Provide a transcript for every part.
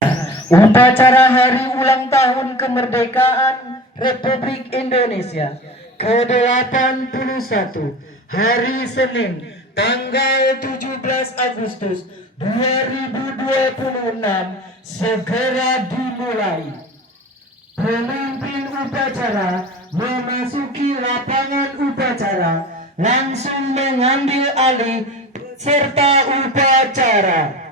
Upacara Hari Ulang Tahun Kemerdekaan Republik Indonesia ke-81 hari Senin tanggal 17 Agustus 2026 segera dimulai. Pemimpin upacara memasuki lapangan upacara langsung mengambil alih serta upacara.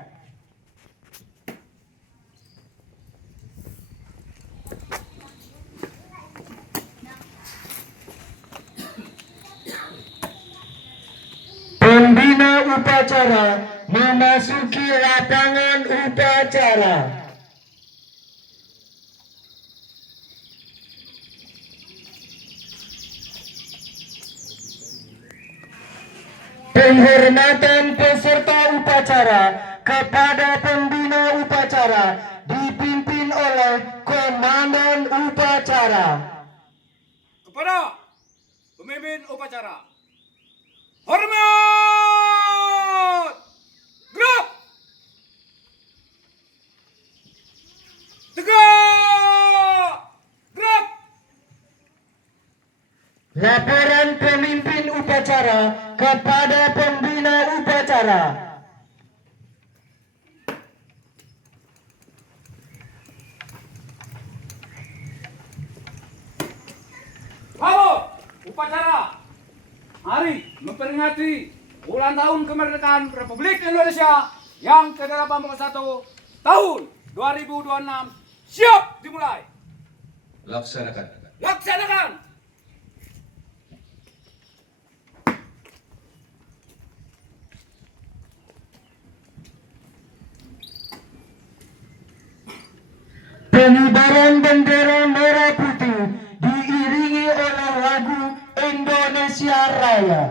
Pembina upacara memasuki lapangan upacara. Penghormatan peserta upacara kepada pembina upacara dipimpin oleh komandan upacara. Kepada pemimpin upacara, hormat! Gerak! Tegak! Gerak! Laporan pemimpin upacara kepada pembina upacara. Halo, upacara hari memperingati ulang tahun kemerdekaan Republik Indonesia yang ke-81 tahun 2026 siap dimulai. Laksanakan. Laksanakan. Pengibaran bendera merah putih diiringi oleh lagu Indonesia Raya.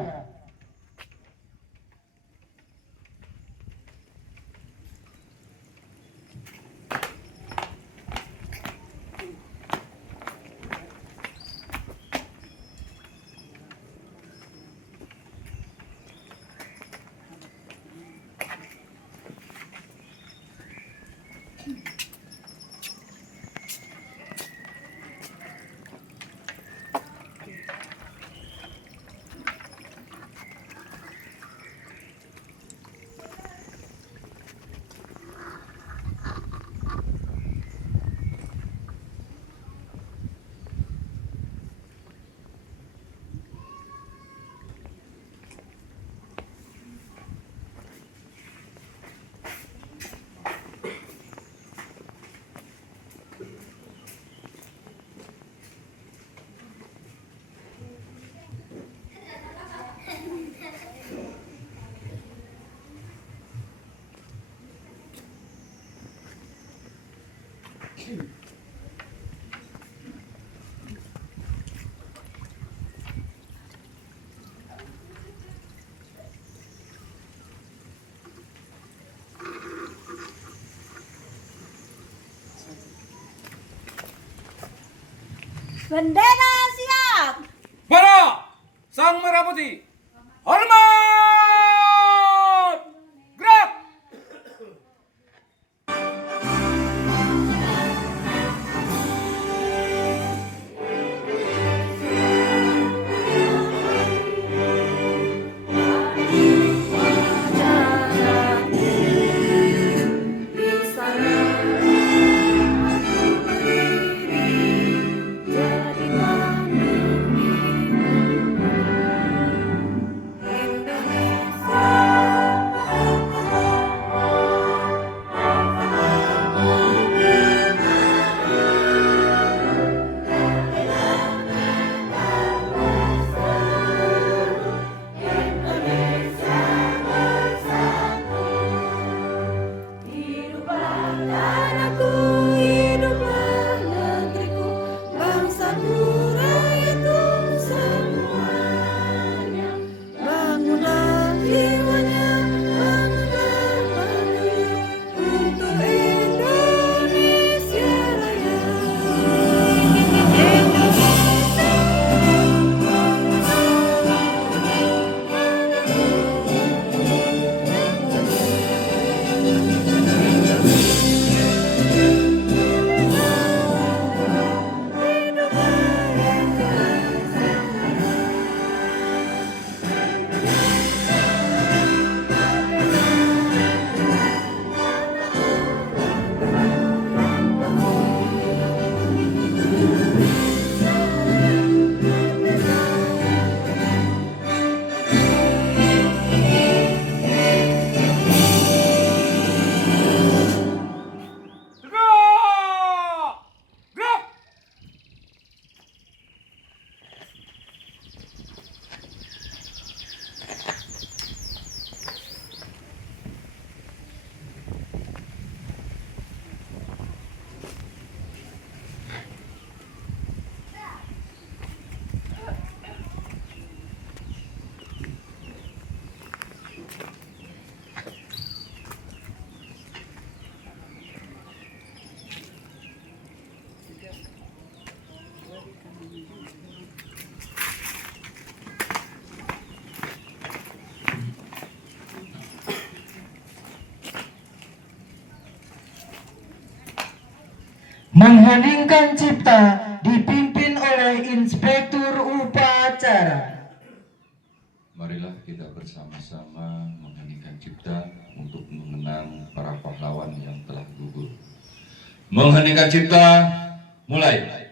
Bendera siap. Para sang merah putih, hormat! Gerak! Mengheningkan cipta dipimpin oleh Inspektur Upacara. Marilah kita bersama-sama mengheningkan cipta untuk mengenang para pahlawan yang telah gugur. Mengheningkan cipta, mulai.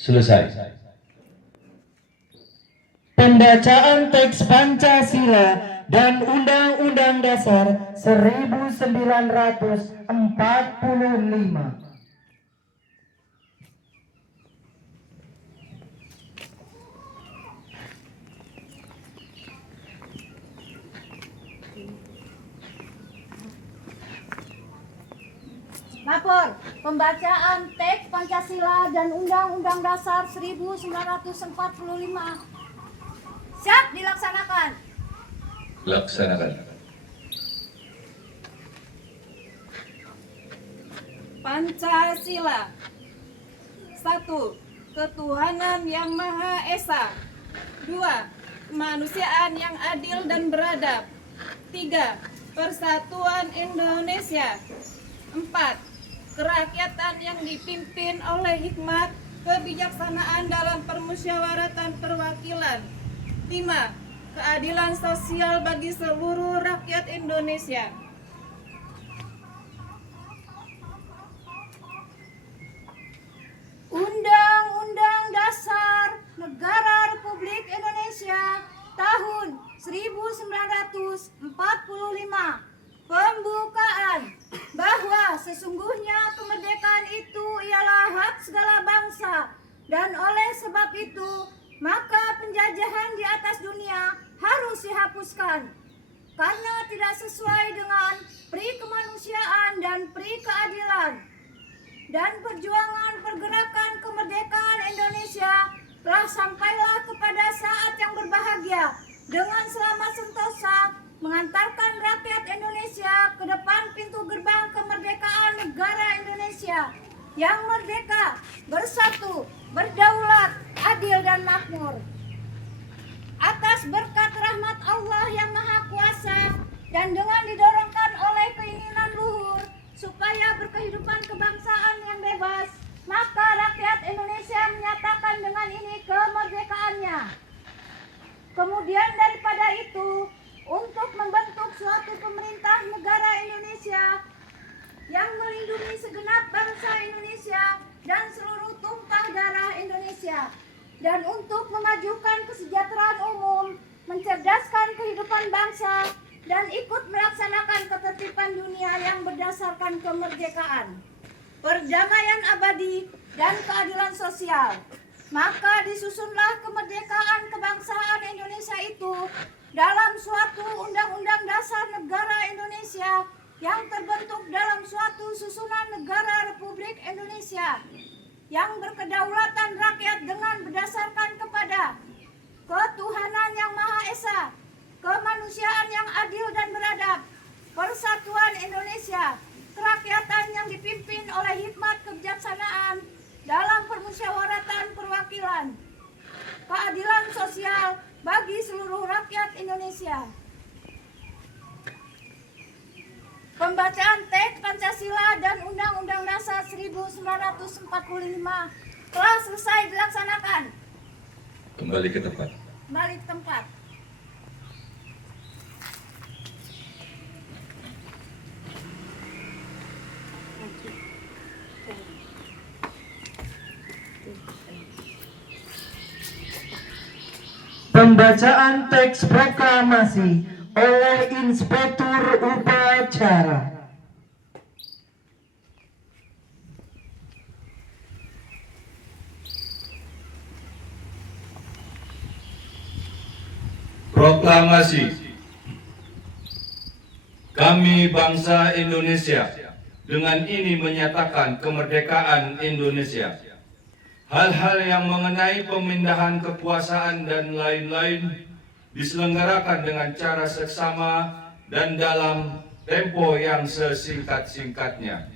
Selesai. Pembacaan teks Pancasila dan Undang-Undang Dasar 1945. Lapor, pembacaan teks Pancasila dan Undang-Undang Dasar 1945. Siap dilaksanakan. Laksanakan. Pancasila. 1. Ketuhanan yang Maha Esa. 2. Kemanusiaan yang adil dan beradab. 3. Persatuan Indonesia. 4. Kerakyatan yang dipimpin oleh hikmat, kebijaksanaan dalam permusyawaratan perwakilan. 5. Keadilan sosial bagi seluruh rakyat Indonesia. Undang-Undang Dasar Negara Republik Indonesia tahun 1945. Pembukaan bahwa sesungguhnya kemerdekaan itu ialah hak segala bangsa, dan oleh sebab itu maka penjajahan di atas dunia harus dihapuskan karena tidak sesuai dengan pri kemanusiaan dan pri keadilan. Dan perjuangan pergerakan kemerdekaan Indonesia telah sampailah kepada saat yang berbahagia dengan selamat sentosa mengantarkan rakyat Indonesia ke depan pintu gerbang kemerdekaan negara Indonesia yang merdeka, bersatu, berdaulat, adil dan makmur. Atas berkat rahmat Allah yang Maha Kuasa dan dengan didorongkan oleh keinginan luhur supaya berkehidupan kebangsaan yang bebas, maka rakyat Indonesia menyatakan dengan ini kemerdekaannya. Kemudian daripada itu, untuk membentuk suatu pemerintah negara Indonesia yang melindungi segenap bangsa Indonesia dan seluruh tumpah darah Indonesia, dan untuk memajukan kesejahteraan umum, mencerdaskan kehidupan bangsa, dan ikut melaksanakan ketertiban dunia yang berdasarkan kemerdekaan, perdamaian abadi, dan keadilan sosial. Maka disusunlah kemerdekaan kebangsaan Indonesia itu dalam suatu Undang-Undang Dasar Negara Indonesia yang terbentuk dalam suatu susunan negara Republik Indonesia yang berkedaulatan rakyat dengan berdasarkan kepada ketuhanan yang Maha Esa, kemanusiaan yang adil dan beradab, persatuan Indonesia, kerakyatan kerakyatan yang dipimpin oleh hikmat kebijaksanaan dalam permusyawaratan perwakilan, keadilan sosial bagi seluruh rakyat Indonesia. Pembacaan teks Pancasila dan Undang-Undang Dasar 1945 telah selesai dilaksanakan. Kembali ke tempat. Kembali ke tempat. Pembacaan teks proklamasi oleh Inspektur Upacara. Proklamasi. Kami bangsa Indonesia dengan ini menyatakan kemerdekaan Indonesia. Hal-hal yang mengenai pemindahan kekuasaan dan lain-lain diselenggarakan dengan cara seksama dan dalam tempo yang sesingkat-singkatnya.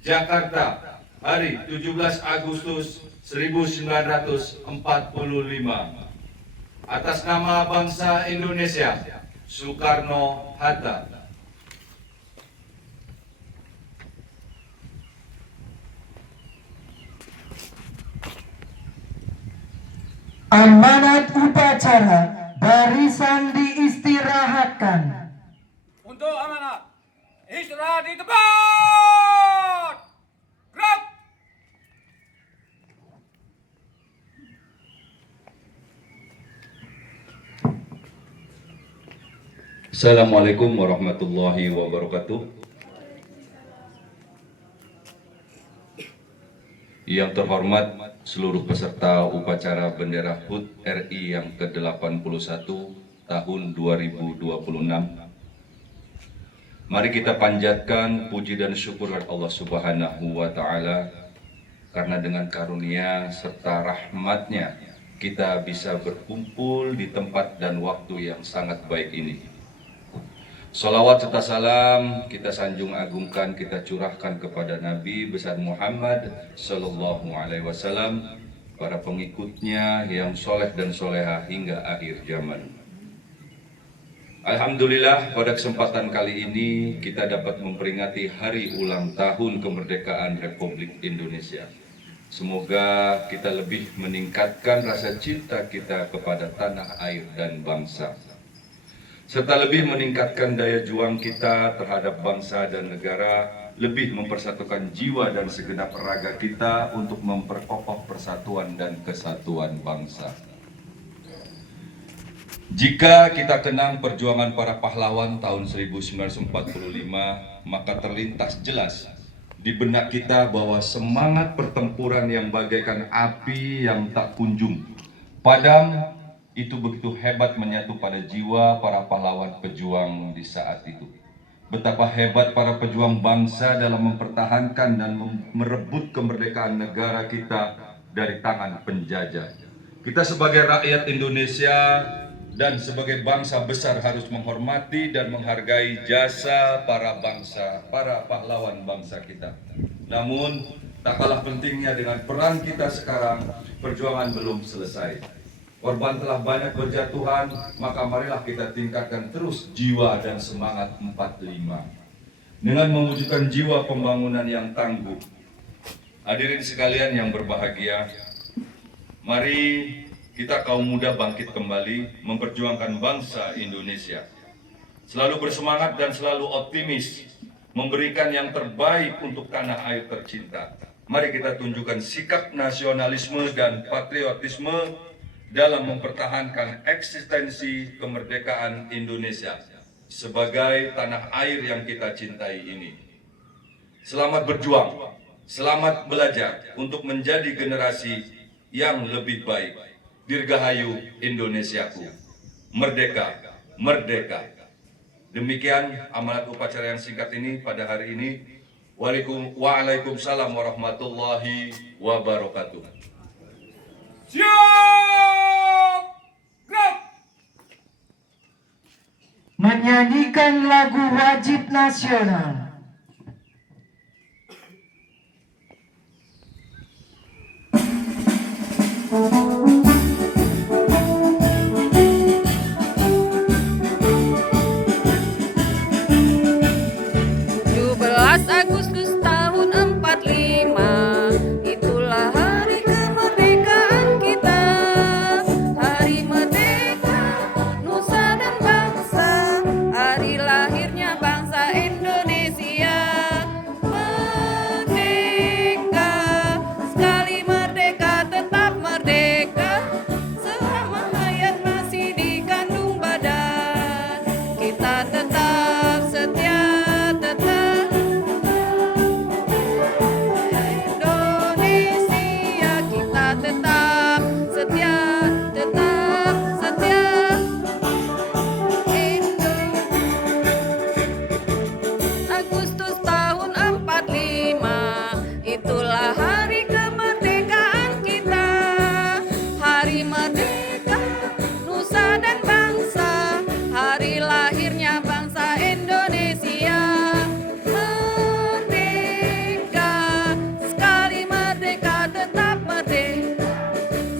Jakarta, hari 17 Agustus 1945. Atas nama bangsa Indonesia, Soekarno-Hatta. Amanat upacara barisan diistirahatkan. Untuk amanat, istirahat di tempat. Gerak. Assalamualaikum warahmatullahi wabarakatuh. Yang terhormat seluruh peserta upacara bendera HUT RI yang ke-81 tahun 2026. Mari kita panjatkan puji dan syukur kepada Allah Subhanahu wa Ta'ala, karena dengan karunia serta rahmatnya kita bisa berkumpul di tempat dan waktu yang sangat baik ini. Salawat serta salam kita sanjung agungkan, kita curahkan kepada Nabi besar Muhammad Sallallahu Alaihi Wasallam, para pengikutnya yang soleh dan soleha hingga akhir zaman. Alhamdulillah, pada kesempatan kali ini kita dapat memperingati hari ulang tahun kemerdekaan Republik Indonesia. Semoga kita lebih meningkatkan rasa cinta kita kepada tanah air dan bangsa, serta lebih meningkatkan daya juang kita terhadap bangsa dan negara, lebih mempersatukan jiwa dan segenap raga kita untuk memperkokoh persatuan dan kesatuan bangsa. Jika kita kenang perjuangan para pahlawan tahun 1945, maka terlintas jelas di benak kita bahwa semangat pertempuran yang bagaikan api yang tak kunjung padam itu begitu hebat menyatu pada jiwa para pahlawan pejuang di saat itu. Betapa hebat para pejuang bangsa dalam mempertahankan dan merebut kemerdekaan negara kita dari tangan penjajah. Kita sebagai rakyat Indonesia dan sebagai bangsa besar harus menghormati dan menghargai jasa para pahlawan bangsa kita. Namun, tak kalah pentingnya dengan peran kita sekarang, perjuangan belum selesai. Korban telah banyak berjatuhan, maka marilah kita tingkatkan terus jiwa dan semangat 45 dengan mewujudkan jiwa pembangunan yang tangguh. Hadirin sekalian yang berbahagia, mari kita kaum muda bangkit kembali memperjuangkan bangsa Indonesia. Selalu bersemangat dan selalu optimis, memberikan yang terbaik untuk tanah air tercinta. Mari kita tunjukkan sikap nasionalisme dan patriotisme dalam mempertahankan eksistensi kemerdekaan Indonesia sebagai tanah air yang kita cintai ini. Selamat berjuang, selamat belajar untuk menjadi generasi yang lebih baik. Dirgahayu Indonesiaku, merdeka, merdeka. Demikian amanat upacara yang singkat ini pada hari ini. Waalaikumsalam warahmatullahi wabarakatuh. Siap! Gerak! Menyanyikan lagu wajib nasional. 17 Agustus tahun 45, itulah hari kemerdekaan kita. Hari merdeka, nusa dan bangsa, hari lahirnya bangsa Indonesia. Merdeka, sekali merdeka tetap merdeka, selama hayat masih dikandung badan. Kita tetap setia, tetap Indonesia. Kita tetap setia, tetap setia Agustus tahun 45, itulah hari kemerdekaan kita. Hari merdeka, nusa dan bangsa, hari lahirnya bangsa Indonesia. Merdeka, sekali merdeka tetap merdeka,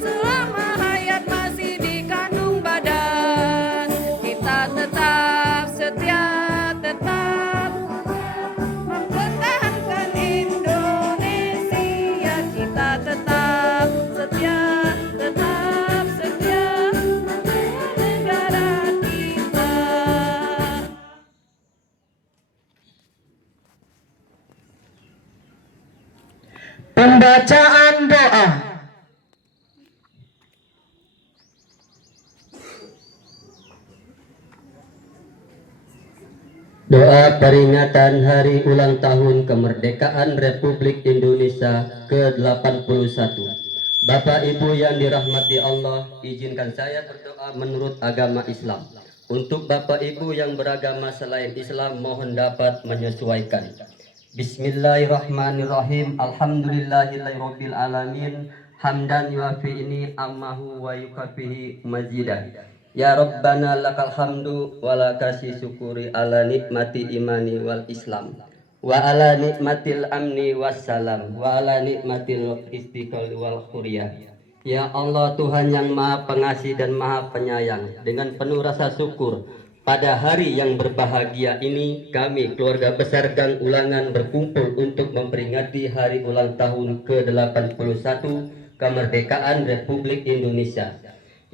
selama hayat masih dikandung badan. Kita tetap setia, tetap mempertahankan Indonesia. Kita tetap setia, tetap setia negara kita. Pembacaan doa. Doa peringatan Hari Ulang Tahun Kemerdekaan Republik Indonesia ke-81. Bapak Ibu yang dirahmati Allah, izinkan saya berdoa menurut agama Islam. Untuk Bapak Ibu yang beragama selain Islam, mohon dapat menyesuaikan. Bismillahirrahmanirrahim. Alhamdulillahirabbil alamin. Hamdan yuafi'ini ammahu wa yukafihi mazidah. Ya Rabbana lakal hamdu wa lakasi syukuri ala nikmati imani wal islam wa ala nikmatil amni wassalam wa ala nikmatil istiqlal wal khuriyah. Ya Allah, Tuhan yang Maha Pengasih dan Maha Penyayang, dengan penuh rasa syukur pada hari yang berbahagia ini, kami keluarga besar Gang Ulangan berkumpul untuk memperingati hari ulang tahun ke-81 kemerdekaan Republik Indonesia.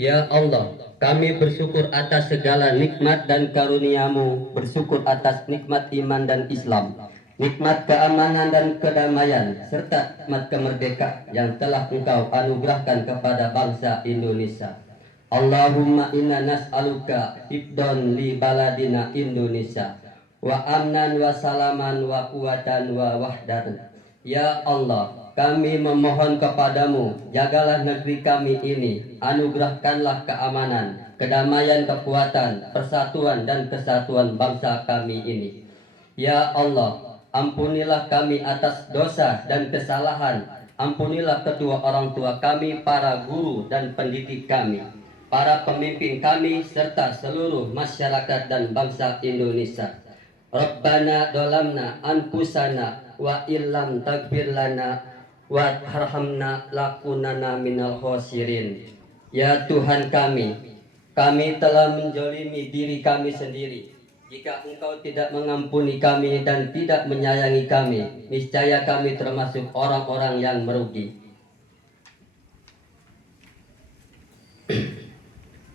Ya Allah, kami bersyukur atas segala nikmat dan karunia-Mu, bersyukur atas nikmat iman dan Islam, nikmat keamanan dan kedamaian, serta nikmat kemerdekaan yang telah Engkau anugerahkan kepada bangsa Indonesia. Allahumma inna nas'aluka hifdon li baladina Indonesia wa amnan wa salaman wa quwatan wa wahdatan. Ya Allah, kami memohon kepadamu, jagalah negeri kami ini, anugerahkanlah keamanan, kedamaian, kekuatan, persatuan dan kesatuan bangsa kami ini. Ya Allah, ampunilah kami atas dosa dan kesalahan, ampunilah kedua orang tua kami, para guru dan pendidik kami, para pemimpin kami, serta seluruh masyarakat dan bangsa Indonesia. Rabbana dolamna anfusana wa illam taghfir lana wa harhamna lakunana minal khosirin. Ya Tuhan kami telah menjolimi diri kami sendiri. Jika Engkau tidak mengampuni kami dan tidak menyayangi kami, niscaya kami termasuk orang-orang yang merugi.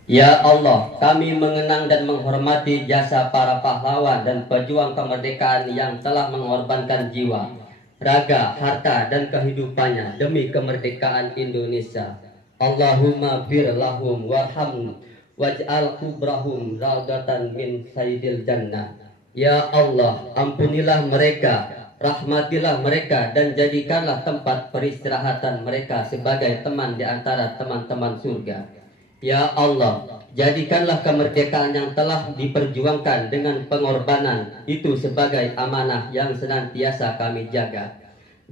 Ya Allah, kami mengenang dan menghormati jasa para pahlawan dan pejuang kemerdekaan yang telah mengorbankan jiwa, raga, harta, dan kehidupannya demi kemerdekaan Indonesia. Allahumma fir lahum warhamhum waj'al kubrahum raudatan min sayyidil jannah. Ya Allah, ampunilah mereka, rahmatilah mereka, dan jadikanlah tempat peristirahatan mereka sebagai teman di antara teman-teman surga. Ya Allah, jadikanlah kemerdekaan yang telah diperjuangkan dengan pengorbanan itu sebagai amanah yang senantiasa kami jaga.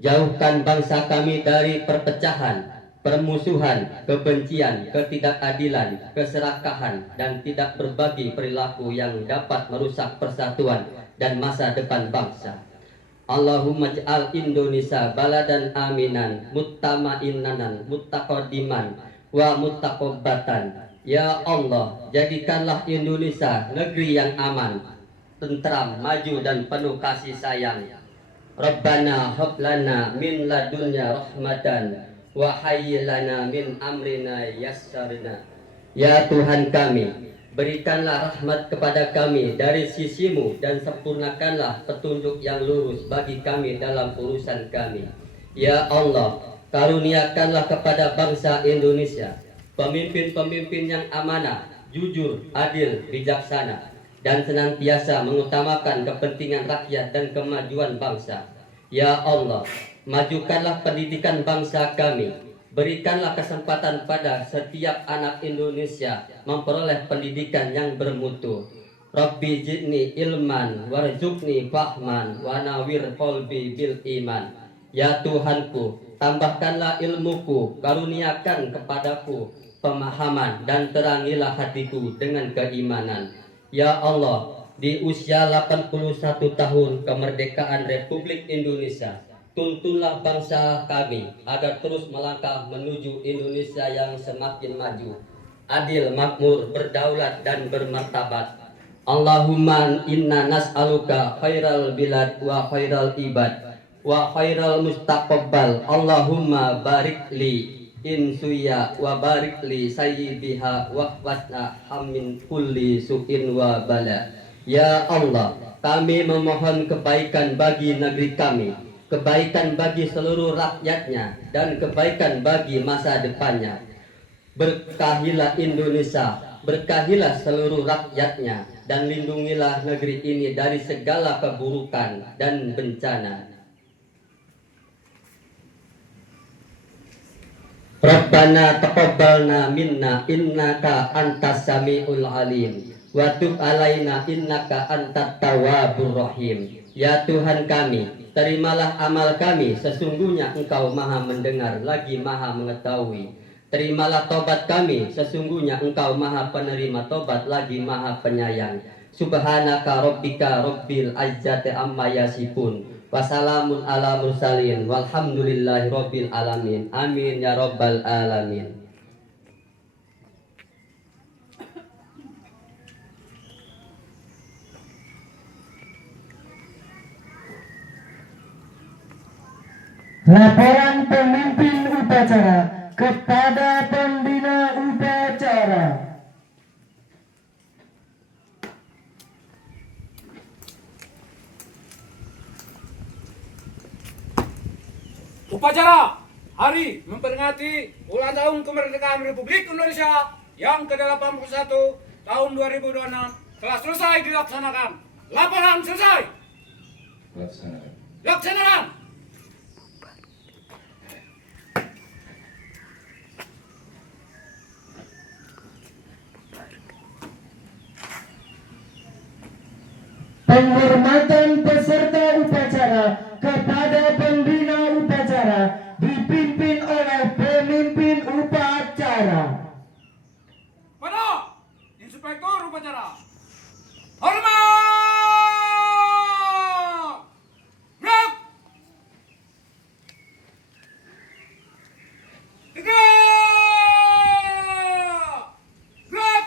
Jauhkan bangsa kami dari perpecahan, permusuhan, kebencian, ketidakadilan, keserakahan, dan tidak berbagi perilaku yang dapat merusak persatuan dan masa depan bangsa. Allahumma ja'al Indonesia baladan aminan, muttama'innanan, muttaqadiman, wa muttaqobbatan. Ya Allah, jadikanlah Indonesia negeri yang aman, tentram, maju, dan penuh kasih sayang. Rabbana hab lana min ladunya rahmatan wa hayyi lana min amrina yassarna. Ya Tuhan kami, berikanlah rahmat kepada kami dari sisimu dan sempurnakanlah petunjuk yang lurus bagi kami dalam urusan kami. Ya Allah, karuniakanlah kepada bangsa Indonesia pemimpin-pemimpin yang amanah, jujur, adil, bijaksana, dan senantiasa mengutamakan kepentingan rakyat dan kemajuan bangsa. Ya Allah, majukanlah pendidikan bangsa kami. Berikanlah kesempatan pada setiap anak Indonesia memperoleh pendidikan yang bermutu. Rabbi jidni ilman warzuqni fahman wa nawir qalbi bil iman. Ya Tuhanku, tambahkanlah ilmuku, karuniakan kepadaku pemahaman, dan terangilah hatiku dengan keimanan. Ya Allah, di usia 81 tahun kemerdekaan Republik Indonesia, tuntunlah bangsa kami agar terus melangkah menuju Indonesia yang semakin maju, adil, makmur, berdaulat, dan bermartabat. Allahumma inna nas'aluka khairal bilad wa khairal ibad wa khairal mustaqabbal. Allahumma barik li insuya wa barik li sayyibiha wa wasna hamin kulli su'in wa bala. Ya Allah, kami memohon kebaikan bagi negeri kami, kebaikan bagi seluruh rakyatnya, dan kebaikan bagi masa depannya. Berkahilah Indonesia, berkahilah seluruh rakyatnya, dan lindungilah negeri ini dari segala keburukan dan bencana. Rabbana taqabbalna minna innaka antas samiul alim wa tub alaina innaka antat tawwabur rahim. Ya Tuhan kami, terimalah amal kami, sesungguhnya Engkau Maha mendengar lagi Maha mengetahui. Terimalah tobat kami, sesungguhnya Engkau Maha penerima tobat lagi Maha penyayang. Subhanaka rabbika rabbil izzati amma yasifun. Wassalamun ala mursalin walhamdulillahi rabbil alamin. Amin ya rabbal alamin. Laporan pemimpin upacara kepada pembina upacara. Upacara hari memperingati ulang tahun kemerdekaan Republik Indonesia yang ke-81 tahun 2026 telah selesai dilaksanakan. Laporan selesai. Laksanakan. Penghormatan peserta upacara kepada pembina upacara dipimpin oleh pemimpin upacara. Pada Inspektur Upacara. Hormat. Gerak. Gerak.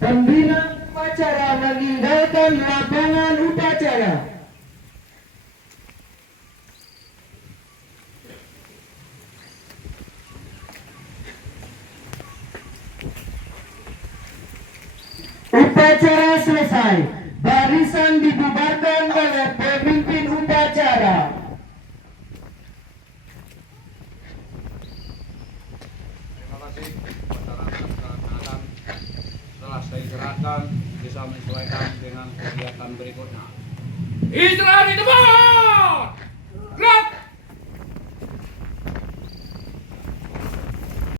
Pembina upacara meninggalkan lapangan upacara. Upacara selesai. Barisan dibubarkan oleh pemimpin upacara. Terima kasih masyarakat keangkatan telah saya istirahatkan bisa menyesuaikan dengan kegiatan berikutnya. Istirahat di tempat.